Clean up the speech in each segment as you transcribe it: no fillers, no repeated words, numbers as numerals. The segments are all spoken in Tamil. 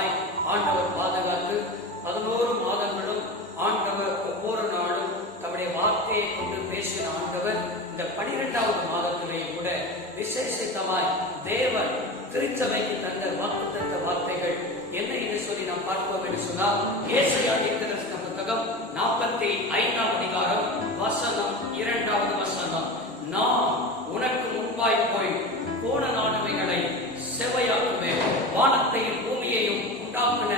விசேஷமாய் ஆண்டவர் பாதுகாத்து 11 மாதங்களும் ஆண்டவர் ஒவ்வொரு நாளும் தம்முடைய வார்த்தையை கொண்டு பேசின ஆண்டவர் இந்த 12வது மாதத்திலேயும் கூட விசேஷமாய் தேவன் திருச்சபைக்கு தந்த வாக்குத்தத்த வார்த்தைகள் என்ன என்று சொல்லி நாம் பார்ப்போம் என்று சொன்னால், ஏசாயா தீர்க்கதரிசன புத்தகம் 45ஆம் அதிகாரம் வசனம் 2வது வசனம். நான் உனக்கு முன்பாய் போய் கோணலானவைகளை செவ்வையாக்குவேன், வானத்தையும் பூமியையும் உண்டாக்குன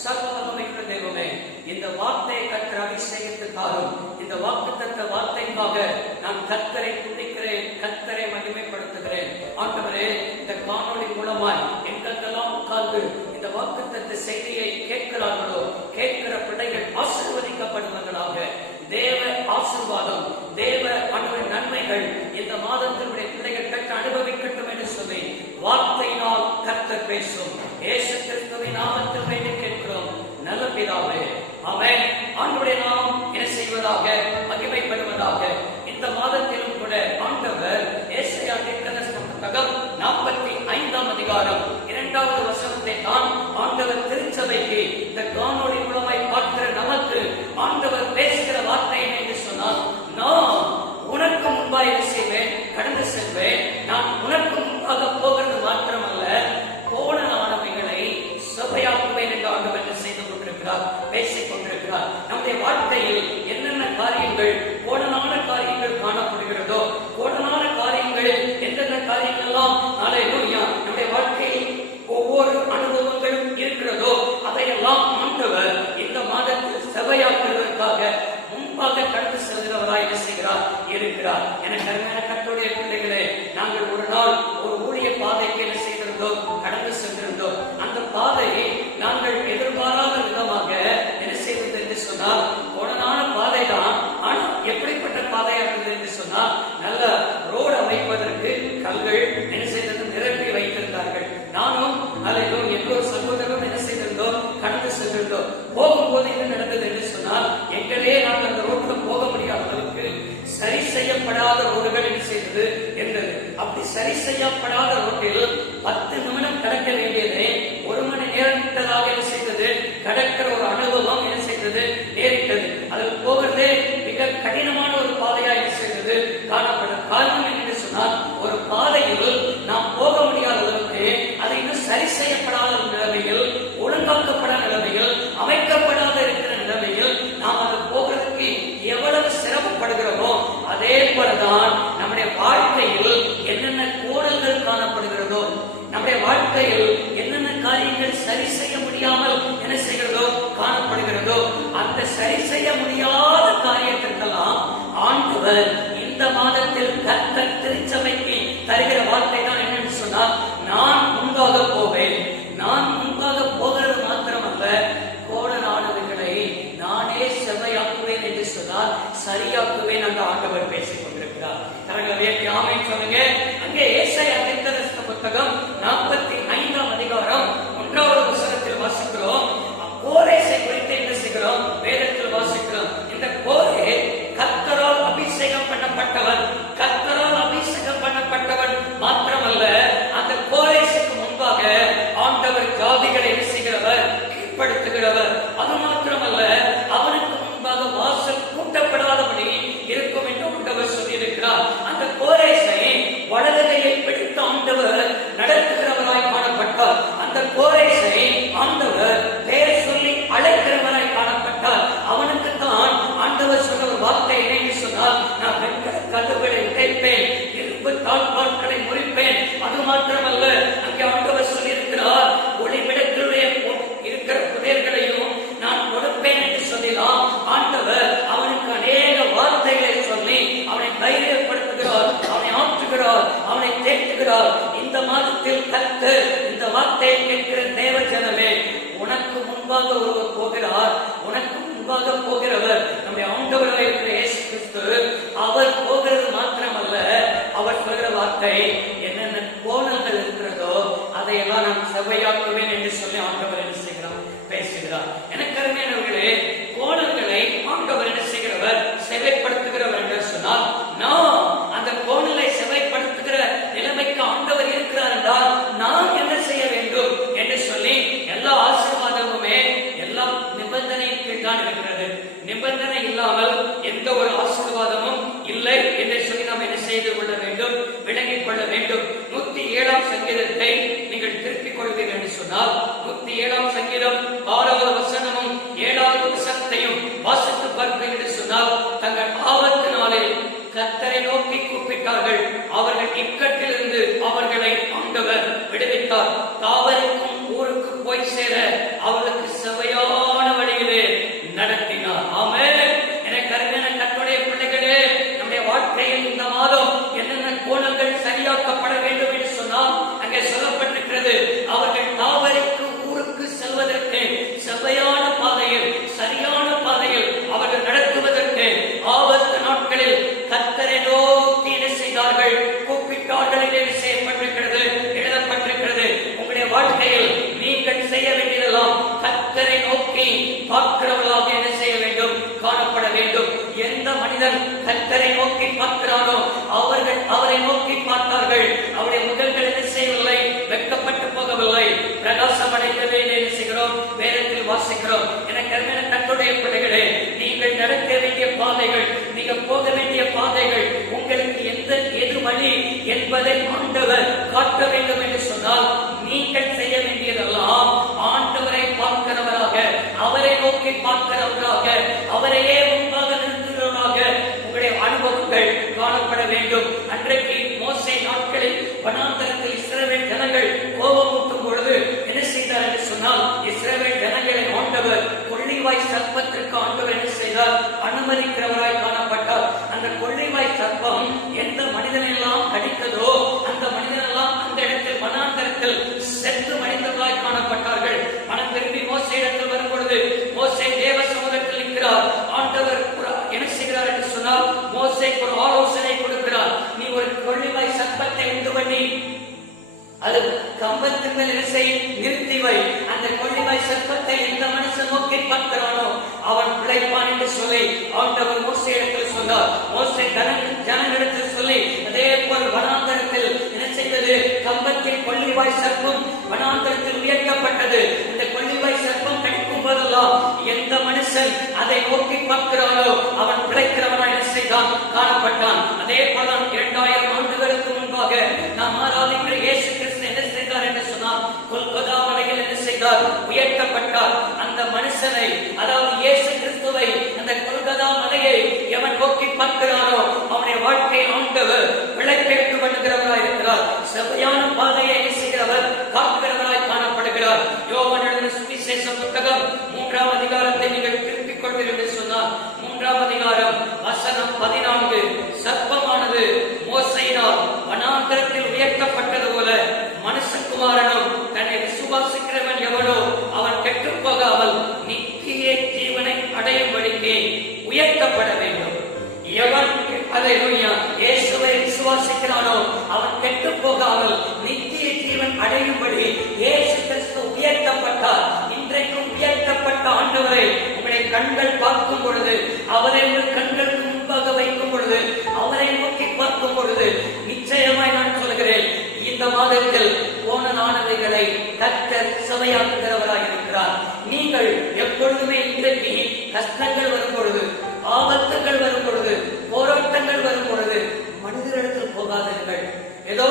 சர்வவல்லமையுள்ள தெய்வமே, இந்த வார்த்தையை கர்த்தர் அபிஷேகத்துக்காகவும் இந்த வாக்குத்தத்த வார்த்தைக்காக நான் கர்த்தரை துதிக்கிறேன், கர்த்தரை மகிமைப்படுத்துகிறேன். ஆண்டவரே, இந்த காணொளி மூலமாய் எங்கெல்லாம் உட்கார்ந்து இந்த வாக்குத்தத்த செய்தியை கேட்கிறார்களோ, கேட்கிற பிள்ளைகள் ஆசீர்வதிக்கப்படுவர்களாக. தேவ ஆசீர்வாதம், தேவ அன்பரின் நன்மைகள் இந்த மாதத்தினுடைய பிள்ளைகள் பெற்று அனுபவிக்கட்டும் என்று சொல்லி வார்த்தையினால் கர்த்தர் பேசும். இயேசு கிறிஸ்துவின் நாமத்தில் வேண்டி கேட்கிறோம் நல்ல பிதாவே, ஆமென். ஆண்டவருடைய நாமம் என்ன செய்வதாக, மகிமைப்படுவதாக. இந்த மாதத்திலும் கூட ஆண்டவர் ஏசாயா தீர்க்கதரிசன புத்தகம் 45ஆம் அதிகாரம் 2வது வசனத்தை தான் ஆண்டவர் திருச்சபைக்கு இந்த காணொளி மூலமாய் பார்க்கிற நமக்கு ஆண்டவர் பேசுகிற வார்த்தை என்ன என்று சொன்னால், நான் உனக்கு முன்பாக செய்வேன், கடந்து செல்வேன். நான் உனக்கு முன்பாக போகிறது மாத்திரமல்ல, கோணலானவைகளை சபையாக்குவேன் என்று ஆண்டவர் என்ன செய்து கொண்டிருக்கிறார், பேசிக் கொண்டிருக்கிறார். நம்முடைய வாழ்க்கையில் என்னென்ன காரியங்கள், கோணலான காரியங்கள் காணப்படுகிறதோ, கோணலான காரியங்களில் எந்தெந்த காரியங்கள் எல்லாம் அல்லேலூயா நம்முடைய வாழ்க்கையில் ஒவ்வொரு அனுபவங்களும் இருக்கிறதோ, அதையெல்லாம் ஆண்டவர் இந்த மாதத்தில் சபையாக்குவதற்காக முன்பாக கடந்து செல்கிறவராய் என்ன செய்கிறார், இருக்கிறார். எனக்கு அருமையான கர்த்தருடைய பிள்ளைகளே, நாங்கள் ஒரு நாள் ஒரு ஊழிய பாதைக்கு என்ன செய்திருந்தோம், கடந்து சென்றிருந்தோம். அந்த பாதையை நாங்கள் எதிர்பாராத விதமாக என்ன செய்வது என்று சொன்னால், கோணலான பாதை தான். ஆனால் எப்படிப்பட்ட பாதையாக இருந்தது என்று சொன்னால், நல்ல ரோடு அமைப்பதற்கு கல்கள் என்ன செய்தது, நிரப்பி வைத்திருந்தார்கள். நானும் அல்லது எல்லோரு சகோதரரும் என்ன செய்திருந்தோம், கடந்து சென்றிருந்தோம். போகும்போது என்ன நடந்தது என்று சொன்னால், எங்களே நாங்கள் அந்த ரோட்டில் போக முடியாத அளவுக்கு சரி செய்யப்படாத ரோடுகள் என்ன செய்தது என்றது. அப்படி சரி செய்யப்படாத ரோட்டில் 10 நிமிடம் கடக்க வேண்டியதை 1 மணி நேரம் விட்டதாக என்ன செய்தது, கடக்கிற ஒரு அனுபவம் என்ன செய்தது, நேரிட்டது. அதில் போகிறதே மிக கடினமான ஒரு பாதையாக என்ன செய்தது, காணப்படும். காரணம் என்று சொன்னால், ஒரு பாதையில் நாம் போக முடியாத அளவுக்கு அதை இன்னும் சரி செய்யப்படாத நிலைமையில், ஒழுங்காக்கப்படாத நிலைமையில், அமைக்கப்படாத இருக்கிற நிலைமையில் நாம் அதை போகிறதுக்கு எவ்வளவு சிரமப்படுகிறோமோ, அதே போலதான் நம்முடைய வாழ்க்கையில் என்னென்ன கோணல்கள் காணப்படுகிறதோ, நம்முடைய வாழ்க்கையில் என்னென்ன காரியங்கள் சரி செய்ய முடியாமல் என்ன செய்கிறதோ, காணப்படுகிறதோ, அந்த சரி செய்ய முடியாத காரியத்திற்கெல்லாம் ஆண்டவர் இந்த மாதத்தில் கர்த்தர் திருச்சபைக்கு தருகிற வார்த்தை தான் என்னன்னு சொன்னால், நான் முன்பாக போவேன். நான் முன்பாக போகிறது மாத்திரமல்ல, கோணலானவைகளை நானே செவ்வையாக்குவேன் என்று சொன்னால் சரியாக்குவேன் என்று ஆண்டவர் பேசிக் கொண்டிருக்கிறார். ஆமென் சொல்லுங்க. அங்கே ஏசாயா தீர்க்கதரிசன புத்தகம் 45ஆம் அதிகாரம் 1வது வசனத்தில் வாசிக்கிறோம். கோரேசை குறித்து என்ன செய்கிறோம், வேதத்தில் வாசிக்கிறோம். இந்த கோரே கர்த்தரால் அபிஷேகம் பண்ணப்பட்டவன். கர்த்தரால் அபிஷேகம் பண்ணப்பட்டவன் மாத்திரமல்ல, அந்த கோரேசுக்கு முன்பாக ஆண்டவர் ஜாதிகளை என்ன செய்கிறவர், கீழ்ப்படுத்துகிறவர். அது மாத்திரமல்ல, அவனுக்கு முன்பாக வாசல் கூட்டப்படாதபடி இருக்கும் என்று ஆண்டவர் சொல்லியிருக்கிறார். அந்த கோரேசை வலதுகையை பிடித்த ஆண்டவர் நடத்துகிறவராய் காணப்பட்டார். அந்த கோரேசை ஆண்டவர் பெயர் சொல்லி அழைக்கிறவராய் காணப்பட்டார். அவனுக்கு தான் ஆண்டவர் சொன்ன ஒரு வார்த்தை என்னன்னு சொன்னால், நான் வெண்கல கதவுகளை உடைப்பேன், இரும்பு தாழ்பாட்களை முறிப்பேன். அது மாத்திரமல்ல, அங்கே ஆண்டவர் சொல்லி இருக்கிறார், ஒளிவிடத்திலே இருக்கிற புதையல்களையும் நான் கொடுப்பேன் என்று சொல்லிதான் ஆண்டவர் அவனுக்கு அநேக வார்த்தைகளை சொல்லி அவனை தைரியப்படுத்துகிறார், அவனை ஆற்றுகிறார், அவனை தேற்றுகிறார். இந்த மாதத்தில் கர்த்தர் இந்த வார்த்தையை கேட்கிற தேவ ஜனமே, உனக்கு முன்பாக ஒருவர் போகிறார். உனக்கு முன்பாக போகிறவர் நம்முடைய ஆண்டவராக இருக்கிற இயேசு கிறிஸ்து. அவர் போகிறது மாத்திரமல்ல, அவர் சொல்கிற வார்த்தை என்னென்ன கோணங்கள் இருக்கிறதோ அதையெல்லாம் நான் செவ்வையாக்குவேன் என்று சொல்லி ஆண்டவர் என்ன செய்கிறார், பேசுகிறார். எனக்கு அருமையானவர்களே, கோணல்களை ஆண்டவர் என்ன செய்கிறவர், செவ்வைப்படுத்துகிறவர் என்று சொன்னால், நான் அந்த கோணலை செவ்வைப்படுத்துகிற நிலைமைக்கு ஆண்டவர் இருக்கிறார் என்றால் நான் என்ன செய்ய வேண்டும் என்று சொல்லி எல்லா ஆசை சொன்னால் 107ஆம் சங்கீதம் 6வது வசனமும் 7வது வசனத்தையும் வாசித்து பார்ப்பேன் என்று சொன்னால், தங்கள் ஆபத்து நாளில் கர்த்தரை நோக்கி கூப்பிட்டார்கள், அவர்கள் இக்கட்டிலிருந்து அவர்களை ஆண்டவர் விடுவித்தார். தாவரைக்கும் ஊருக்கு போய் சேர அவர்களுக்கு செவையான வழியிலே நடத்தினார். ஆமென். எனக்கு அருமையான கர்த்தருடைய பிள்ளைகளே, நம்முடைய வாழ்க்கையில் இந்த மாதம் என்னென்ன கோணங்கள் சரியாக்கப்பட வேண்டும் என்று சொன்னால், அங்கே சொல்லப்பட்டிருக்கிறது, அவர்கள் தாவரைக்கு ஊருக்கு செல்வதற்கு செவையான பாதையில், சரியான பாதையில் அவர்கள் நடத்துவதற்கு ஆபத்து நாட்களில் கர்த்தரை நோக்கி என்ன செய்தார்கள்? கூப்பிட்டார்கள் என்று செய்யப்பட்டிருக்கிறது, எழுதப்பட்டிருக்கிறது. உங்களுடைய வாழ்க்கையில் நீங்கள் செய்ய வேண்டியதெல்லாம் கர்த்தரை நோக்கி பார்க்கிறவர்களாக என்ன செய்ய வேண்டும்? காணப்பட வேண்டும். எந்த மனிதன் கர்த்தரை நோக்கி பார்க்கிறானோ அவர்கள் அவரை நோக்கி பார்த்தார்கள். அவருடைய முகங்கள் என்ன செய்யவில்லை? வெட்கப்பட்டு போகவில்லை, பிரகாசம் அடைந்தது என்று என்ன செய்கிறோம்? வேதத்தில் வாசிக்கிறோம். எனக்கு அருமையான கர்த்தருடைய பிள்ளைகளே, நீங்கள் நடக்க வேண்டிய பாதைகள், நீங்கள் போக வேண்டிய பாதைகள், உங்களுக்கு எது வழி என்பதை ஆண்டவர் காட்ட வேண்டும் என்று சொன்னால், நீங்கள் செய்ய வேண்டியதெல்லாம் ஆண்டவரை பார்க்கிறவராக, அவரை நோக்கி பார்க்கிறவராக, அவரையே முன்பாக நிறுத்துகிறவராக உங்களுடைய அனுபவங்கள் காணப்பட வேண்டும். அன்றைக்கு மோசே நாட்களில் வனாந்தரத்தில் இஸ்ரவேல் ஜனங்கள் கோபமூட்டும் பொழுது என்ன செய்தார் என்று சொன்னால், இஸ்ரவேல் ஜனங்களை ஆண்டவர் கொள்ளிவாய் சர்ப்பத்திற்கு ஆண்டவர் என்ன செய்தார்? அனுமதிக்கிறவராய் காணப்பட்டார். அந்த கொள்ளிவாய் சர்ப்பம் எந்த மனிதனெல்லாம் கடித்ததோ அந்த மனிதனெல்லாம் அந்த இடத்தில் வனாந்தரத்தில் செத்து மனிதர்களாய் காணப்பட்டார்கள். மனம் திரும்பி மோசே இடத்தில் வரும் பொழுது மோசே தேவ சமூகத்தில் நிற்கிறார். ஆண்டவர் என்ன செய்கிறார் என்று சொன்னால், மோசேக்கு ஒரு ஆலோசனை கொடுக்கிறார். நீ ஒரு கொள்ளிவாய் சர்ப்பத்தை உண்டு பண்ணி அது கம்பத்தின் மேல் நிறுத்தி வை. அந்த கொள்ளிவாய் சர்ப்பத்தை எந்த மனுஷன் நோக்கி பார்க்கிறானோ அவன் பிழைப்பான் என்று சொல்லி ஆண்டவர் மோசே இடத்தில் சொன்னார். மோசே ஜனங்களிடத்தில் சொல்லி அதே போல் வனாந்தரத்தில் என்ன செய்தது? கம்பத்தில் கொள்ளிவாய் சர்ப்பம் வனாந்தரத்தில் உயர்த்தப்பட்டது. இந்த கொள்ளிவாய் சர்ப்பம் கடிக்கும் போதெல்லாம் எந்த மனுஷன் அதை நோக்கி பார்க்கிறானோ அவன் பிழைக்கிறவனாய் என்ன செய்தான்? காணப்பட்டான். அதே போல 2000 ஆண்டுகளுக்கு முன்பாக நாம் ஆராதிக்கிற இயேசு கிறிஸ்து என்ன செய்தார் என்று சொன்னால், கொல்கொதா மலையில் என்ன செய்தார்? உயர்த்தப்பட்டார். அந்த மனுஷனை, அதாவது இயேசு கிறிஸ்துவை, அந்த கொல்கொதா மலையை எவன் நோக்கி பார்க்கிறானோ அவனுடைய வாழ்க்கை ஆண்டவர் விளக்கெடுத்து பண்ணுகிறவராய் இருக்கிறார். செவ்வையான பாதையை செய்கிறவர் காக்கிறவராய் காணப்படுகிறார். யோவான் எழுதின சுவிசேஷ புத்தகம் 3ஆம் அதிகாரத்தை நீங்கள் திருப்பிக் கொள்வீர்கள் என்று சொன்னால், 3ஆம் அதிகாரம் வசனம் 14, சர்ப்பமானது மோசையினால் வனாந்தரத்தில் உயர்த்தப்பட்டது போல மனுஷகுமாரனும் தன்னை விசுவாசிக்கிறவன் எவனோ அவன் கெட்டுப் போகாமல் நித்திய ஜீவனை அடையும்படிக்கு உயர்த்தப்பட வேண்டும். எவன் இயேசுவை விசுவாசிக்கிறானோ அவன் கெட்டுப் போகாமல் நித்திய ஜீவன் அடையும்படி இயேசு கிறிஸ்து உயர்த்தப்பட்டார். இன்றைக்கும் உயர்த்தப்பட்ட ஆண்டவரை உங்களுடைய கண்கள் பார்க்கும் பொழுது, அவரை உங்கள் கண்களுக்கு முன்பாக வைக்கும் பொழுது, அவரை நோக்கி பார்க்கும் பொழுது, நிச்சயமாய் நான் சொல்கிறேன், இந்த மாதத்தில் போன நானவைகளை கர்த்தர் சுவையாக்குகிறவராய் இருக்கிறார். நீங்கள் எப்பொழுதுமே இன்றைக்கு கஷ்டங்கள் வரும் பொழுது, ஆபத்துகள் வரும் பொழுது, போராட்டங்கள் வரும் பொழுது மனிதரிடத்தில் போகாதீர்கள். ஏதோ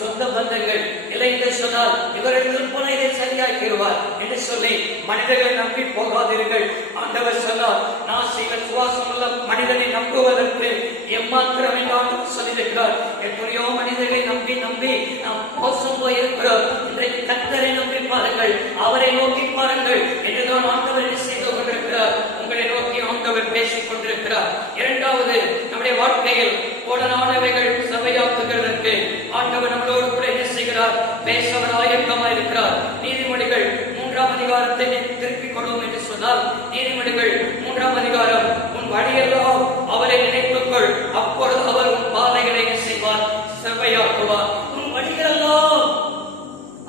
சொந்த பந்தங்கள் இல்லை என்று சொன்னால் இவரிடத்தில் போன இதை சரியாக்கிடுவார் என்று சொல்லி மனிதர்கள் நம்பி போகாதீர்கள். ஆண்டவர் சொன்னார், நான் சில சுவாசம் உள்ள மனிதனை நம்புவதற்கு எம்மாத்திரம் என்று சொல்லியிருக்கிறார். எத்தனையோ மனிதர்களை நம்பி நம்பி நாம் மோசம் போயிருக்கிறோம். இன்றைக்கு கர்த்தரை நம்பி பாருங்கள், அவரை நோக்கி பாருங்கள் என்றுதான் ஆண்டவர் செய்து கொண்டிருக்கிறார். உங்களை நோக்கி ஆண்டவர் பேசிக் கொண்டிருக்கிறார். இரண்டாவது, நம்முடைய வாழ்க்கையில் கோடனானவைகள் சபையாக்குகிறதற்கு ஆண்டவர் நம்மளோடு கூட என்ன செய்கிறார்? பேசவராயக்கமாய் இருக்கிறார். நீதிமொழிகள் 3ஆம் அதிகாரத்தை திருப்பிக் கொள்வோம் என்று சொன்னால், நீதிமொழிகள் 3ஆம் அதிகாரம், உன் வழியெல்லாம் அவரை நினைத்துக்கொள், அப்பொழுது அவர் உன் பாதைகளை செய்வார், சபையாக்குவார். உன் வழிகளெல்லாம்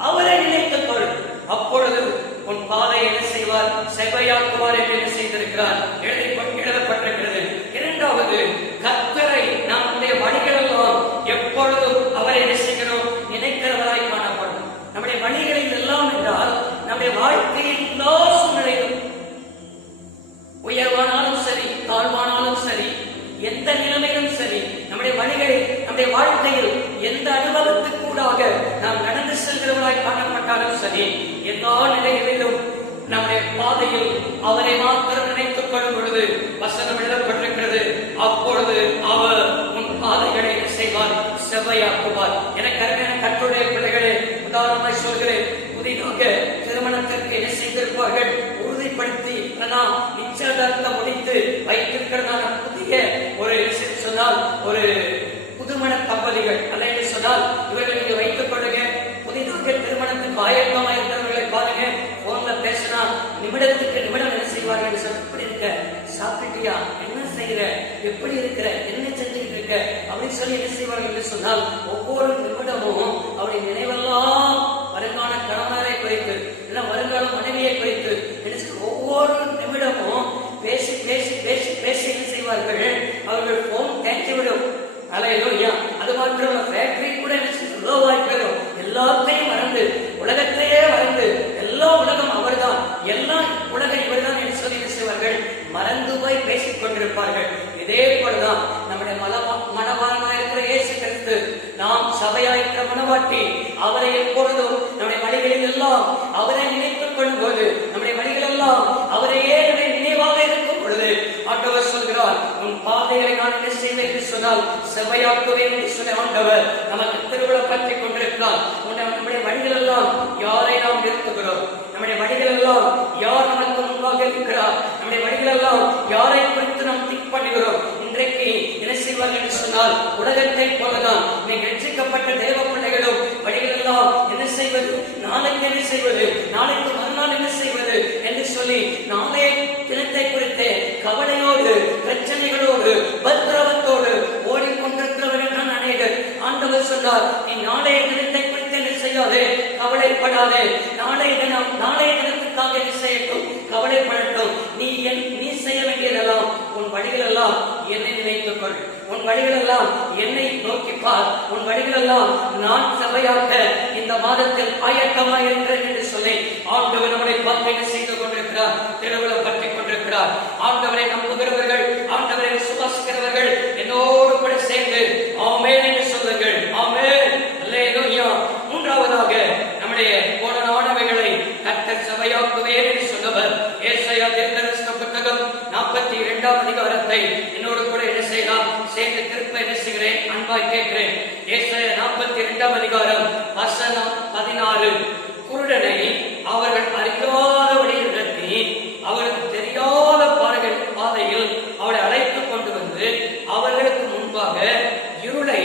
அவரை நினைத்துக்கொள், அப்பொழுது உன் பாதை என்ன செய்வார்? செவ்வையாக்குவார் என்று என்ன செய்திருக்கிறார்? எழுதப்பட்டிருக்கிறது. இரண்டாவது, கர்த்தரை நம்முடைய வழிகளெல்லாம் எப்பொழுதும் அவரை என்ன செய்கிறோம்? நினைக்கிறவராய் காணப்படும். நம்முடைய வழிகளில் எல்லாம் என்றால் நம்முடைய வாழ்க்கையில் எல்லா சூழ்நிலையும், உயர்வானாலும் சரி, தாழ்வானாலும் சரி, எந்த நிலைமையிலும் சரி, நம்முடைய வழிகளில், நம்முடைய வாழ்க்கையில் எந்த அனுபவத்துக்கூடாக நாம் நடந்து செல்கிறவராய் காணப்பட்டால் இருந்தாலும் சரி, எல்லா நிலைகளிலும் நம்முடைய பாதையில் அவரை மாத்திரம் நினைத்துக் கொள்ளும் பொழுது வசனம் எழுதப்பட்டிருக்கிறது, அப்பொழுது அவர் உன் பாதைகளை செய்வார், செவ்வையாக்குவார். எனக்கு அருமையான கர்த்தருடைய பிள்ளைகளே, உதாரணமாய் சொல்கிறேன், புதிதாக திருமணத்திற்கு என்ன செய்திருப்பார்கள், உறுதிப்படுத்தி நிச்சயதார்த்தம் முடித்து வைத்திருக்கிறதான புதிய ஒரு சொன்னால் ஒரு புதுமண தம்பதிகள் அல்ல என்று சொன்னால் இவர்கள் நீங்க வைத்துக் கொள்ளுங்க. புதிதாக திருமணத்துக்கு ஆயத்தமாக இருக்கிறவர்களை பாருங்க, போன்ல பேசினா நிமிடத்துக்கு நிமிடம் என்ன செய்வார்கள், எப்படி இருக்க, சாப்பிட்டியா, என்ன செய்யற, எப்படி இருக்கிற, என்ன செஞ்சுக்கிட்டு இருக்க அப்படின்னு சொல்லி என்ன செய்வார்கள் என்று சொன்னால் ஒவ்வொரு நிமிடமும் அவருடைய நினைவெல்லாம் வருங்கால கணவரை குறித்து இல்ல வருங்கால மனைவியை குறித்து ஒவ்வொரு நிமிடமும் பேசி பேசி பேசி பேசி என்ன செய்வார்கள், அவர்கள் போன் தேங்கிவிடும். அல்லேலூயா. அது மாத்திரம் ஃபேக்டரி கூட லோவாய் போயிடும், எல்லாத்தையும் மறந்து உலகத்தையே மறந்து எல்லா உலகம் அவர்தான், எல்லா உலகம் இவர்தான் என்று சொல்லி என்ன செய்வார்கள், மறந்து போய் பேசிக் கொண்டிருப்பார்கள். இதே போலதான் நம்முடைய மனவாளனாயிருக்கிற இயேசு கிறிஸ்து, நாம் சபையாயிருக்கிற மனவாட்டி, அவரை எப்பொழுதும் நம்முடைய வழிகளில் எல்லாம் அவரை நினைத்துக் கொள்ளும் போது, நம்முடைய வழிகள் எல்லாம் அவரையே நினைவாக இருக்கும் பொழுது ஆண்டவர் சொல்கிறார், உன் பாதைகளை நான் என்ன செய்வேன் என்று சொன்னால் செவ்வையாக்குவேன் என்று சொன்ன ஆண்டவர் நமக்கு திருவிழா பற்றி கொண்டிருக்கிறார். நம்முடைய வழிகள் எல்லாம் யாரை நாம் நிறுத்துகிறோம், நம்முடைய வழிகள் எல்லாம் யார் நமக்கு முன்பாக இருக்கிறார், நம்முடைய வழிகள் எல்லாம் யாரை குறித்து நாம் திங்க் பண்ணுகிறோம். இன்றைக்கு என்ன செய்வார்கள் என்று சொன்னால் உலகத்தை போலதான் நீங்கள் ரட்சிக்கப்பட்ட தேவ பிள்ளைகளும் வழிகள் எல்லாம் என்ன செய்வது, நாளைக்கு என்ன செய்வது, நாளைக்கு மறுநாள் என்ன செய்வது என்று சொல்லி நாளைய தினத்தை குறித்து கவலையோடு பிரச்சனைகளோடு பத்திரவத்தோடு ஓடிக்கொண்டிருக்கிறவர்கள் தான் அநேகர். ஆண்டவர் சொன்னார், நீ நாளைய தினத்தை குறித்து என்ன செய்யாதே, கவலைப்படாதே, நாளைய தினத்துக்காக என்ன செய்யட்டும், கவலைப்படட்டும். நீ செய்ய வேண்டியதெல்லாம் உன் வழிகள் எல்லாம் என்னை நினைத்துக் கொள், உன் வழிகள் எல்லாம் என்னை நோக்கிப்பார், உன் வழிகள் எல்லாம் நான் சபையாக்க இந்த மாதத்தில் ஆயத்தமாக இருக்கிறேன் என்று சொல்லி ஆண்டவர் நம்மளை பார்த்து செய்து கொண்டிருக்கிறார், திருவிழா பற்றி கொண்டிருக்கிறார். ஆண்டவரை நம்புகிறவர்கள், ஆண்டவரை விசுவாசிக்கிறவர்கள் என்னோடு கூட சேர்ந்து ஆமென் என்று சொல்லுங்கள். ஆமென். அல்லேலூயா. மூன்றாவதாக நம்முடைய கோடானவைகளை கர்த்தர் சபையாக்குவேன் என்று சொன்னவர் ஏசாயா தீர்க்கதரிசன புத்தகம் 42ஆம் அதிகாரத்தை என்னோடு கூட என்ன செய்யலாம், சேர்ந்து திருப்ப என்ன செய்கிறேன், அன்பாய் கேட்கிறேன். ஏசாயா 42ஆம் அதிகாரம் வசனம் 16. குருடனை அவர்கள் அறியாத வழியில் நடத்தி அவர்களுக்கு தெரியாத பாதையில் அவளை அழைத்துக் கொண்டு வந்து அவர்களுக்கு முன்பாக இருளை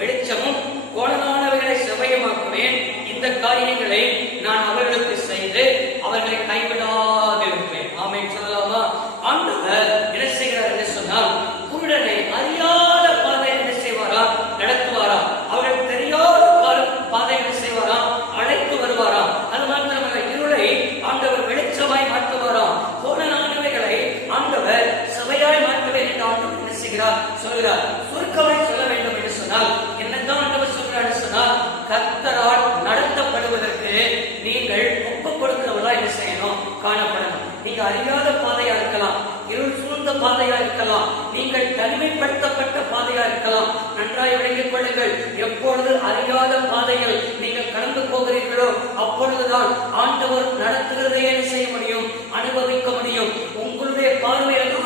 வெளிச்சமும் கோணலானவைகளை செவ்வையமாக்குவேன். இந்த காரியங்களை நான் அவர்களுக்கு செய்து அவர்களை கைவிடாது இருப்பேன். ஆமென் சொல்லலாமா? ஆண்டவர் என்ன செய்கிறார் என்று சொன்னால் குருடனை அறியாத பாதை என்ன செய்வாரா, நடத்துவாரா, அவர்கள் தெரியாத பாதை என்ன செய்வாரா, அழைத்து வருவாரா. அது மாத்திரமல்ல, இருளை ஆண்டவர் வெளிச்சமாய் மாற்றுவாராம், கோணலானவைகளை ஆண்டவர் சபையாய் மாற்றுவேன் என்று ஆண்டவர் என்ன செய்கிறார் சொல்கிறார். சுருக்கமாய் சொல்ல வேண்டும் என்று சொன்னால் என்னதான் ஆண்டவர் சொல்கிறார் என்று சொன்னால், கர்த்தரால் நடத்தப்படுவதற்கு நீங்கள் ஒப்புக் கொடுக்கிறவர்களா என்ன செய்யணும், காணப்படணும். நீங்க அறியாத பாதையா இருக்கலாம், இருள் சூழ்ந்த பாதையா இருக்கலாம், நீங்கள் தனிமைப்படுத்தப்பட்ட பாதையா இருக்கலாம். நன்றாய் விளங்கிக் கொள்ளுங்கள். எப்பொழுது அறியாத பாதைகள் நீங்கள் கடந்து போகிறீர்களோ அப்பொழுதுதான் ஆண்டவர் நடத்துகிறதை செய்ய முடியும், அனுபவிக்க முடியும். உங்களுடைய பார்வையில்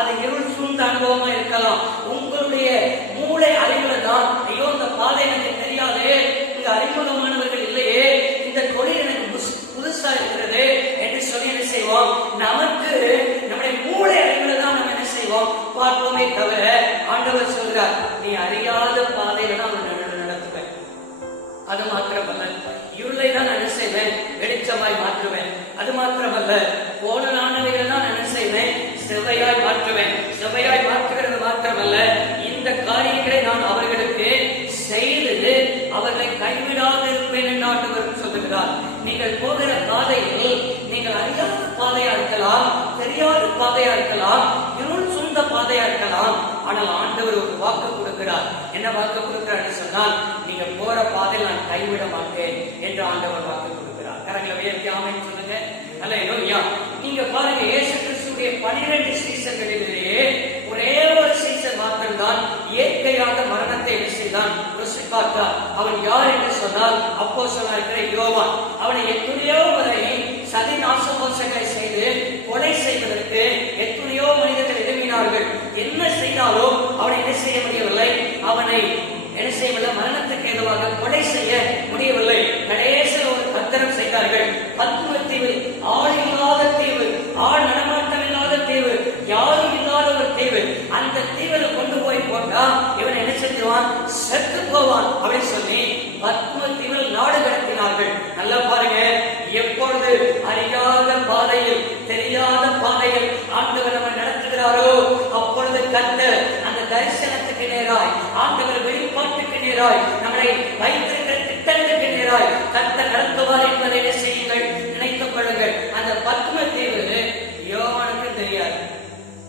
அது இருள் சூழ்ந்த அனுபவமா இருக்கலாம். உங்களுடைய மூளை அறிவுல தான், ஐயோ இந்த பாதை எனக்கு தெரியாதே, இந்த அறிமுகமானவர்கள் இல்லையே, இந்த தொழில் எனக்கு புதுசா இருக்கிறது என்று சொல்லி என்ன செய்வோம், நமக்கு நம்முடைய மூளை அறிவுல தான் நம்ம என்ன செய்வோம், பார்ப்போமே தவிர ஆண்டவர் சொல்கிறார், நீ அறியாத பாதையில தான் நடத்துவேன். அது மாத்திரமல்ல, இருளை தான் என்ன செய்வேன், வெளிச்சமாய் மாற்றுவேன். அது மாத்திரமல்ல, கோணலானவைகள் தான் என்ன செய்வேன், செவ்வையாய் மாற்றுவேன். செவ்வையாய் மாற்றுகிறது மாத்திரமல்ல, இந்த காரியங்களை நான் அவர்களுக்கு செய்து அவர்களை கைவிடாது இருப்பேன் என்று ஆண்டவர் சொல்லுகிறார். நீங்கள் போகிற பாதையில் நீங்கள் அறியாத பாதையா இருக்கலாம், தெரியாத பாதையா இருக்கலாம், இருள் சூழ்ந்த பாதையா இருக்கலாம். ஆனால் ஆண்டவர் ஒரு வாக்கு கொடுக்கிறார். என்ன வாக்கு கொடுக்கிறார் என்று சொன்னால், நீங்க போற பாதையில் நான் கைவிட மாட்டேன் என்று ஆண்டவர் வாக்கு கொடுக்கிறார். கரங்களை உயர்த்தி ஆமென் சொல்லுங்க. அல்லேலூயா. நீங்க பாருங்க, இயேசு கிறிஸ்துவின் 12 சீசன்களிலேயே ஒரே ஒரு சீசன் மாத்திரம்தான் இயற்கையாக மரணத்தை செய்தான், ருசி பார்த்தார். அவன் யார் என்று சொன்னால் அப்போஸ்தலனாகிய யோவான். அவன் அவனை எத்தனையோ முறை சதி நாசமோசங்களை செய்து கொலை செய்வதற்கு எத்தனையோ மனிதர்கள் எழுப்பினார்கள். என்ன செய்தாலும் அவனை என்ன செய்ய முடியவில்லை. அவனை என்ன செய்யவில்லை, மரணத்துக்கு ஏதுவாக கொலை செய்ய முடியவில்லை. கடைசியில் ஒரு தந்திரம் செய்தார்கள். பத்ம தீவு, ஆள் இல்லாத தீவு, ஆள் நடமாட்டம் இல்லாத தீவு, யாரும் இல்லாத ஒரு தீவு. அந்த தீவில கொண்டு போய் போட்டா இவன் என்ன செஞ்சுவான், செத்து போவான் அப்படின்னு சொல்லி பத்ம தீவில் நாடு கடத்தினார்கள். நல்லா பாருங்க, எப்பொழுது அறியாத பாதையில், தெரியாத பாதையில் ஆண்டவர் நம்ம நடத்துகிறாரோ அப்பொழுது கர்த்தர் அந்த தரிசனத்துக்கு நேராய், ஆண்டவர் வெளிப்பாட்டுக்கு நேராய், நம்மளை வைத்திருக்கிற திட்டத்துக்கு நேராய் கர்த்தர் நடத்துவார் என்பதை செய்யுங்கள், நினைத்துக் கொள்ளுங்கள். அந்த பத்ம தீவு யோவானுக்கு தெரியாது.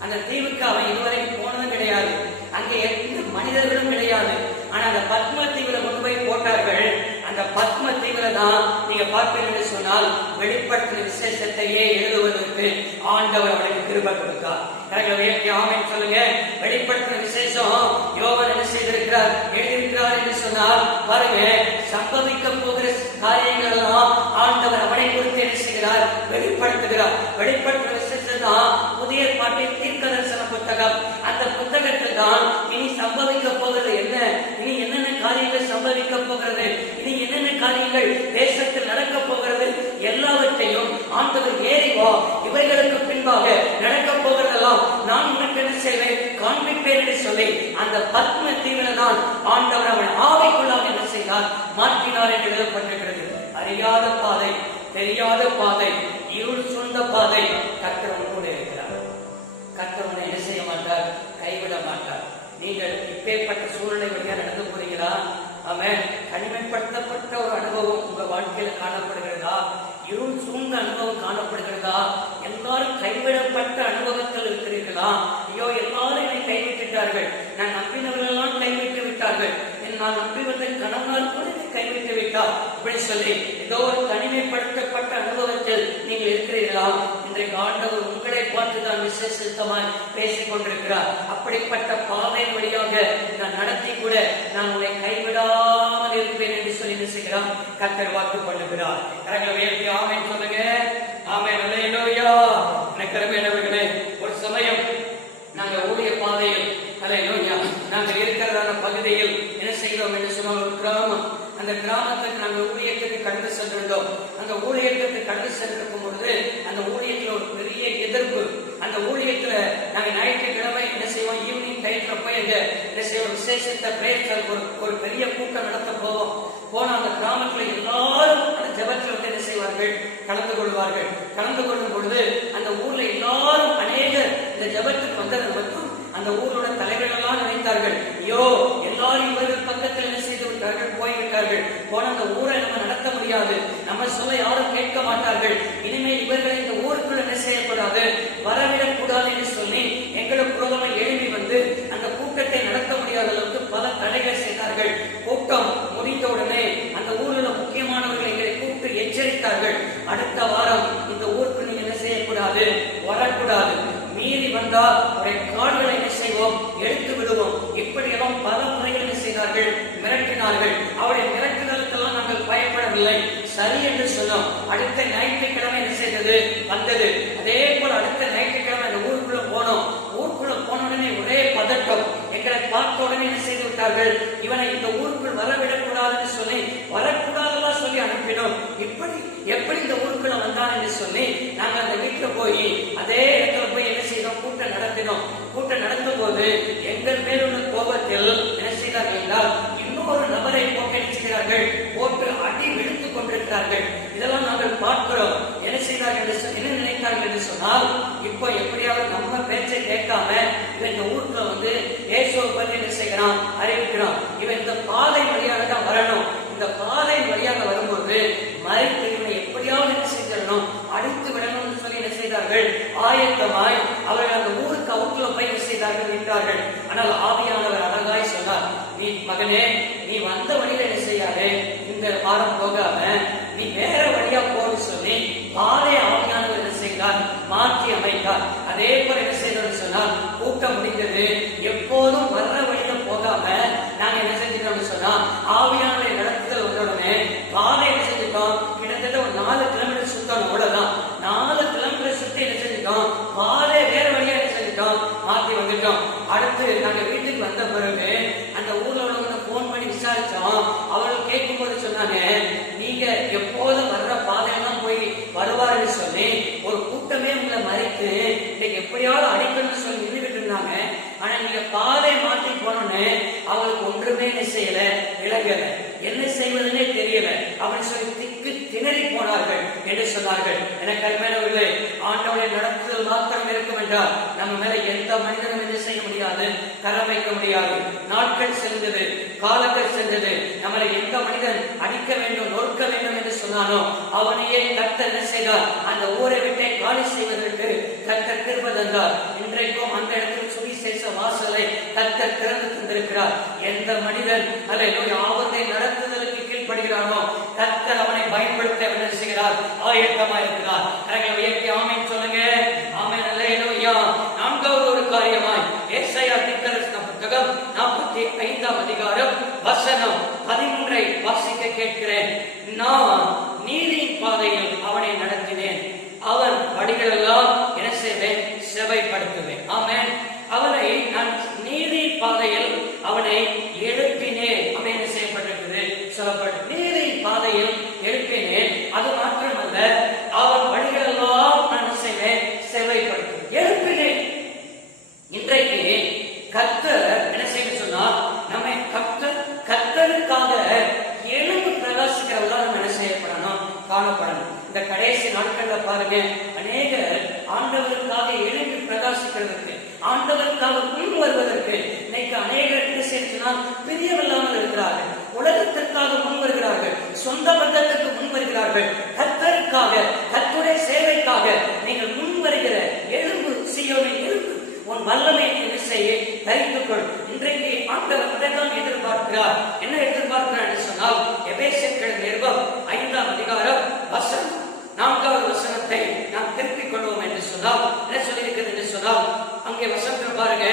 அந்த தீவுக்கு அவன் இதுவரை போனதும் கிடையாது. அங்கே எந்த மனிதர்களும் கிடையாது. ஆனா அந்த பத்ம தீவுல கொண்டு போய் போட்டார்கள். அந்த பத்ம தீவுல தான் நீங்க பார்ப்பீங்கன்னு சொன்னால் வெளிப்படுத்தின விசேஷத்தையே எழுதுவதற்கு ஆண்டவர் அவனுக்கு கிருபை கொடுத்தார். ஆமென் சொல்லுங்க. வெளிப்படுத்தின விசேஷம் யோவான் என்ன செய்திருக்கிறார், எழுதியிருக்கிறார் என்று சொன்னால் பாருங்க, சம்பவிக்க போகிற காரியங்கள் எல்லாம் ஆண்டவர் அவனை குறித்து என்ன செய்கிறார், வெளிப்படுத்துகிறார். வெளிப்படுத்தின விசேஷம் தான் புதிய பாட்டின் தீர்க்கதரிசன புத்தகம். அந்த புத்தகத்தில் தான் இனி சம்பவிக்க போகிறது என்ன, இனி என்னென்ன காரியங்கள் சம்பவிக்க போகிறது, இனி என்னென்ன காரியங்கள் தேசத்தில் நடக்க போகிறது எல்லாவற்றையும் ஆண்டவர் ஏறி வா, இவைகளுக்கு பின்பாக நடக்க போகிறதெல்லாம் நான் உனக்கு என்ன செய்வேன், காண்பிப்பேன் என்று சொல்லி அந்த பத்ம தீவில தான் ஆண்டவர் அவன் ஆவிக்குள்ளாக என்ன செய்தார், மாற்றினார் என்று எழுதப்பட்டிருக்கிறது. அறியாத பாதை, தெரியாத பாதை, இருள் சூழ்ந்த பாதை, கர்த்தர் கூட இருக்கிறார். கர்த்தர் என்ன செய்ய மாட்டார், கைவிட மாட்டார். நீங்கள் இப்பேற்பட்ட சூழ்நிலை வழியா நடந்து போறீங்களா? ஆமென். தனிமைப்படுத்தப்பட்ட ஒரு அனுபவம் உங்க வாழ்க்கையில காணப்படுகிறதா? இருள் சூழ்ந்த அனுபவம் காணப்படுகிறதா? எல்லாரும் கைவிடப்பட்ட அனுபவத்தில் இருக்கிறீர்களா? ஐயோ, எல்லாரும் என்னை கைவிட்டுட்டார்கள், நான் நம்பினவர்கள் எல்லாம் கைவிட்டு விட்டார்கள், நான் நம்பி வந்த கணவனால் கூட கைவிட்டு விட்டார் இப்படி சொல்லி ஏதோ ஒரு தனிமைப்படுத்தப்பட்ட அனுபவத்தில் நீங்கள் இருக்கிறீர்களா? இன்றைக்கு ஆண்டவர் உங்களை பார்த்துதான் விசேஷமாய் பேசிக் கொண்டிருக்கிறார். அப்படிப்பட்ட பாதை வழியாக நான் நடத்தி கூட நான் உன்னை கைவிடாமல் இருப்பேன் என்று சொல்லி பேசுகிறார். கர்த்தர் வாக்கு பண்ணுகிறார். ஆமென் சொல்லுங்க. ஆமென். அல்லேலூயா. எனக்கு அருமையானவர்களே, ஒரு சமயம் நாங்க ஊழிய பாதையில், அல்லேலூயா, நாங்கள் இருக்கிறதான பகுதியில் என்ன செய்தோம் என்று சொன்னால் ஒரு கிராமம். அந்த கிராமத்துக்கு நாங்கள் ஊழியத்துக்கு கடந்து சென்றிருந்தோம். அந்த ஊழியத்துக்கு கடந்து சென்றிருக்கும் பொழுது அந்த ஊழியத்தில் ஒரு பெரிய எதிர்ப்பு. அந்த ஊழியத்துல நாங்க ஞாயிற்றுக்கிழமை என்ன செய்வோம், ஈவினிங் டைம்ல போய் அங்க என்ன செய்வோம், விசேஷத்தை பிரேயர் ஒரு பெரிய கூட்டம் நடத்த போவோம். போன அந்த கிராமத்துல எல்லாரும் அந்த ஜெபத்தில் வந்து என்ன செய்வார்கள், கலந்து கொள்வார்கள். கலந்து கொள்ளும் பொழுது அந்த ஊர்ல எல்லாரும் அநேகர் இந்த ஜெபத்துக்கு வந்தது மட்டும் அந்த ஊரோட தலைவர்கள் எல்லாம் நினைத்தார்கள், ஐயோ எல்லாரும் இவர்கள் பக்கத்தில் என்ன செய்து விட்டார்கள், போய்விட்டார்கள், போன அந்த ஊரை நம்ம நடத்த முடியாது, நம்ம சொல்ல யாரும் கேட்க மாட்டார்கள், இனிமேல் இவர்களை இந்த ஊருக்குள்ள என்ன செய்யக்கூடாது, வரவிடக் கூடாது என்று சொல்லி எங்களுக்கு விரோதமாக எழுப்பி வந்து அந்த கூட்டத்தை நடத்த முடியாத அளவுக்கு பல தடைகள் செய்தார்கள். கூட்டம் முடிந்த உடனே அந்த ஊரில் முக்கியமானவர்கள் எங்களை கூப்பிட்டு எச்சரித்தார்கள், அடுத்த வாரம் இந்த ஊருக்கு நீங்க என்ன செய்யக்கூடாது, வரக்கூடாது, மீறி வந்தா அவருடைய கால்களை என்ன செய்வோம், எடுத்து விடுவோம். இப்படியெல்லாம் பல முறைகள் என்ன செய்தார்கள், மிரட்டினார்கள். அவருடைய மிரட்டுதலுக்கெல்லாம் நாங்கள் பயப்படவில்லை, சரி என்று சொன்னோம். அடுத்த ஞாயிற்றுக்கிழமை என்ன செய்தது, வந்தது. அதே போல அடுத்த ஞாயிற்றுக்கிழமை அந்த ஊருக்குள்ள போனோம். ஊருக்குள்ள போன உடனே ஒரே பதட்டம். எங்களை பார்த்த உடனே என்ன செய்து விட்டார்கள், இவனை இந்த ஊருக்குள் வரவிடக்கூடாதுன்னு சொல்லி வரக்கூடாதெல்லாம் சொல்லி அனுப்பினோம். எப்படி இந்த ஊருக்குள்ள வந்தான் என்று சொல்லி நாங்க அந்த வீட்டுல போய் அதே இடத்துல போய் என்ன செய்தோம், கூட்டம் நடத்தினோம். கூட்டம் நடத்தும் போது எங்கள் மேல் உள்ள கோபத்தில் என்ன செய்தார்கள் என்றால் இன்னொரு நபரை போட்டு அடிக்கிறார்கள், போட்டு அடி விழுத்துக் கொண்டிருக்கிறார்கள். இதெல்லாம் நாங்கள் பார்க்கிறோம். என்ன செய்தார்கள், என்ன நினைத்தார்கள் என்று சொன்னால், இப்போ எப்படியாவது நம்ம பேச்சை கேட்காம இவன் இந்த ஊருக்குள்ள வந்து இயேசுவை பற்றி என்ன செய்கிறான், அறிவிக்கிறான். இவன் இந்த பாதை வழியாக தான் வரணும். இந்த பாதை வழியாக வரும்போது மறைத்து இவனை எப்படியாவது என்ன செஞ்சிடணும், அடித்து விடணும்னு சொல்லி என்ன செய்தார்கள், ஆயத்தமாய் அவர்கள் அந்த ஊருக்கு அவுக்குள்ள போய் என்ன செய்தார்கள், நின்றார்கள். ஆனால் ஆவியானவர் அழகாய் சொன்னார், நீ மகனே, நீ வந்த வழியில என்ன செய்யாதே, இந்த வாரம் போகாம நீ வேற வழியா போன்னு சொல்லி பாதை ஆவியானவர் என்ன செய்தார், மாற்றி அமைத்தார். அதே போல என்ன செய்தோம்னு சொன்னால் கூட்டம் முடிந்தது. எப்போதும் வர்ற வழியில போகாம நாங்க என்ன செஞ்சிட்டோம்னு சொன்னா ஆவியானவரை நடத்துதல் வந்தவுடனே பாதை என்ன செஞ்சிட்டோம், செஞ்சிட்டோம், கிட்டத்தட்ட ஒரு 4 கிலோமீட்டர் சுத்தணும், அவ்வளவுதான். 4 கிலோமீட்டர் சுத்தி என்ன செஞ்சிட்டோம், பாதை வேற வழியா என்ன செஞ்சிட்டோம், மாத்தி வந்துட்டோம். அடுத்து நாங்க வீட்டுக்கு வந்த பிறகு அந்த ஊர்ல உள்ளவங்க போன் பண்ணி விசாரிச்சோம். அவர்கள் கேட்கும் போது சொன்னாங்க, நீங்க எப்போதும் வர்ற பாதையெல்லாம் போய் வருவாருன்னு சொல்லி ஒரு கூட்டமே உங்களை மறைத்து இன்னைக்கு எப்படியாவது அடிக்கணும்னு சொல்லி நின்றுகிட்டு இருந்தாங்க. ஆனா நீங்க பாதை மாற்றி போனோன்னு அவங்களுக்கு ஒன்றுமே என்ன செய்யல, விளங்கல, என்ன செய்வதுன்னே தெரியல அப்படின்னு சொல்லி திக்கு திணறி போனார்கள் என்று சொன்னார்கள். எனக்கு அருமையானவர்களே, ஆண்டவரை நடத்துதல் மாத்திரம் இருக்கும் என்றால் நம்ம மேல எந்த மனிதனும் என்ன செய்ய முடியாது, கரம் வைக்க முடியாது. நாட்கள் சென்றது, காலங்கள் சென்றது, நம்மளை எந்த மனிதன் அடிக்க வேண்டும், நொறுக்க வேண்டும் என்று சொன்னானோ அவனையே கர்த்தர் என்ன செய்தார், அந்த ஊரை விட்டே காலி செய்வதற்கு கர்த்தர் கிருபை தந்தார். இன்றைக்கும் அந்த இடத்தில் சுவிசேஷ வாசலை கர்த்தர் திறந்து தந்திருக்கிறார். எந்த மனிதன் அல்லேலூயா ஆபத்தை நடத்துதலுக்கு கீழ்ப்படுகிறானோ கர்த்தர் அவனை பயன்படுத்த என்ன செய்கிறார், ஆயத்தமா இருக்கிறார். கரங்களை உயர்த்தி ஆமென் சொல்லுங்க. ஆமென் அல்லேலூயா. 4வது ஒரு காரியமாய் ஏசாயா தீர்க்கதரிசன புத்தகம் 45ஆம் அதிகாரம் வசனம் 13 வாசிக்க கேட்கிறேன். நான் நீதியின் பாதையில் அவனை நடத்தினேன், அவன் வழிகளெல்லாம் என்ன செய்வேன், செவைப்படுத்துவேன். ஆமென். அவனை நான் நீதி பாதையில் அவனை எழுப்பினேன். அவன் என்ன செய்யப்பட்டிருக்குது, சொல்லப்பட்டு நீதி பாதையில் எழுப்பினேன். அது மாத்திரமல்ல, அவன் வழிகளெல்லாம் நான் என்ன செய்வேன், செவைப்படுத்துவேன், எழுப்பினேன். இன்றைக்கு கர்த்தர் என்ன செய்ய சொன்னால், நம்மை கர்த்தருக்காக எழுந்து பிரகாசிக்கிறதா நம்ம என்ன செய்யப்படணும், காணப்படணும். இந்த கடைசி நாட்கள்ல பாருங்க, அநேகர் ஆண்டவருக்காக எழுந்து பிரகாசிக்கிறதுக்கு, ஆண்டவருக்காக முன் வருவதற்கு இன்னைக்கு அநேகர் என்ன செய்யணும், பிரியமில்லாமல் இருக்கிறார்கள். உலகத்திற்காக முன் வருகிறார்கள், சொந்த பந்தத்துக்கு முன் வருகிறார்கள். கர்த்தருக்காக, கர்த்தருடைய சேவைக்காக நீங்கள் முன் வருகிற எழும்பு, சீயோனே எழும்பு, உன் வல்லமை என்ன செய்ய தரித்துக்கொள். இன்றைக்கு ஆண்டவர் அதைத்தான் எதிர்பார்க்கிறார். என்ன எதிர்பார்க்கிறார் என்று சொன்னால், எபேசியர் நிருபம் 5ஆம் அதிகாரம் வசனம் 4வது வசனத்தை நாம் திருப்பிக் கொள்வோம் என்று சொன்னால் என்ன சொல்லியிருக்கிறது என்று சொன்னால், அங்கே வசனத்தில் பாருங்க,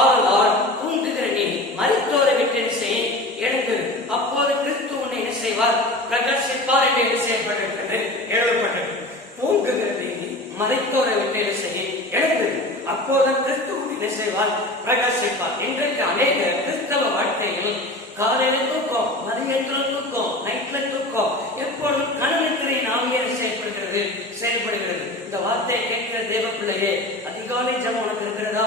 ஆதலால் தூங்குகிற நீ மரித்தோரை விட்டு என்ன செய், எழுந்து, அப்போது கிறிஸ்து உன்னை என்ன செய்வார், பிரகாசிப்பார் என்று என்ன செய்யப்பட்டிருக்கிறது, எழுதப்பட்டது. தூங்குகிற நீ மரித்தோரை விட்டு என்ன செய்ய, எழுந்து, அப்போது கிறிஸ்து என்ன செய்வார், பிரகாசிப்பார். இன்றைக்கு அநேக கிறிஸ்தவ வாழ்க்கையில் காலையில தூக்கம், மதியத்துல தூக்கம், நைட்ல தூக்கம், எப்பொழுதும் கனவுத்திரை நாவியே செயல்படுகிறது, செயல்படுகிறது. இந்த வார்த்தையை கேட்கிற தேவ பிள்ளையே, அதிகாலை ஜபம் உனக்கு இருக்கிறதா?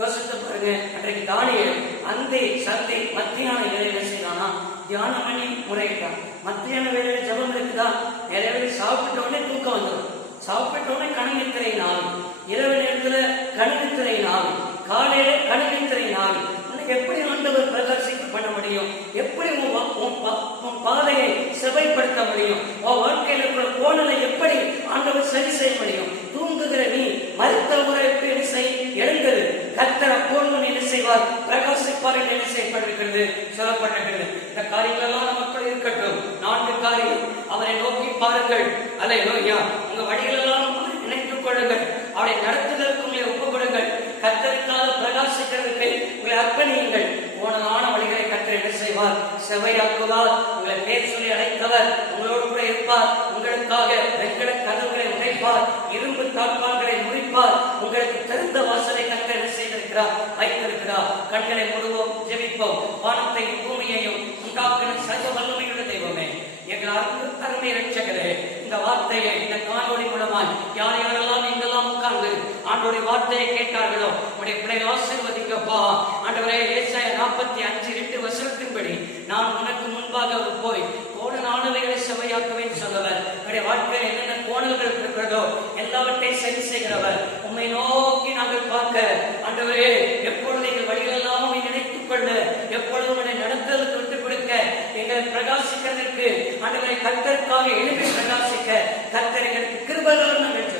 யோசித்து பாருங்க. அன்றைக்கு தானியேல் அந்தி சந்தி மத்தியான வேலையில செய்யலானா, தியானம் பண்ணி முறையிட்டான். மத்தியான வேலையில ஜபம் இருக்குதா? நிறைய பேர் சாப்பிட்ட உடனே தூக்கம் வந்துடும், சாப்பிட்ட உடனே கனவுத்திரை நாள், இரவு நேரத்துல கனவுத்திரை நாள், காலையில கனவுத்திரை நாள். எப்படி ஆண்டவர் பிரகாசிக்க பண்ண முடியும்? எப்படி உன் பாதையை செவைப்படுத்த முடியும்? உன் வாழ்க்கையில் இருக்கிற கோணலை எப்படி ஆண்டவர் சரி செய்ய முடியும்? தூங்குகிற நீ மருத்துவரை எப்படி செய், எழுந்தது கர்த்தர் அப்போது என்ன செய்வார், பிரகாசிப்பார் என்று என்ன செய்யப்பட்டிருக்கிறது, சொல்லப்பட்டிருக்கிறது. இந்த காரியங்களெல்லாம் நமக்குள் இருக்கட்டும். 4 காரியம். அவரை நோக்கி பாருங்கள், அல்லேலூயா. உங்க வழிகளெல்லாம் நினைத்துக் கொள்ளுங்கள், அவரை நடத்துதற்கு உங்களை ஒப்புக்கொடுங்கள், கர்த்தருக்காக பிரகாசிக்கிறதுக்கு உங்களை அர்ப்பணியுங்கள். போனதான வழிகளை கர்த்தர் என்ன செய்வார், செவையாக்குவார். உங்களை பேர் சொல்லி அழைத்தவர் உங்களோடு கூட இருப்பார். உங்களுக்காக வெண்கல கதவுகளை உடைப்பார், இரும்பு தாழ்பால்களை முறிப்பார். உங்களுக்கு திறந்த வாசலை கர்த்தர் என்ன செய்திருக்கிறார், வைத்திருக்கிறார். கண்களை மூடுவோம், ஜெபிப்போம். வானத்தையும் பூமியையும் உண்டாக்கின சர்வ வல்லமையுள்ள தெய்வமே, எங்கள் அருமை இரட்சகரே, இந்த வார்த்தையை இந்த காணொளி மூலமாய் யார் யாரெல்லாம் எங்கெல்லாம் உட்கார்ந்து ஆண்டோடைய வார்த்தையை கேட்டார்களோ உடைய பிள்ளைகளை ஆசீர்வதிக்கப்பா. ஆண்டவரே, ஏசாயா 45:2 வசனத்தின்படி நான் உனக்கு முன்பாக போய் கோணலானவைகளை செவையாக்குவேன் சொல்லவர். உடைய வாழ்க்கையில் என்னென்ன கோணல்கள் இருக்கிறதோ எல்லாவற்றையும் சரி செய்கிறவர். உண்மை நோக்கி நாங்கள் பார்க்க ஆண்டவரே, எப்பொழுது எங்கள் வழிகளெல்லாம் நினைத்துக் கொள்ள, எப்பொழுதும் உன்னை நடத்துவதற்கு விட்டுக் கொடுக்க, எங்களை பிரகாசிக்கிறதற்கு ஆண்டவரை கர்த்தருக்காக எழுப்பி பிரகாசிக்க கர்த்தர் எங்களுக்கு கிருபையோடு நாங்கள்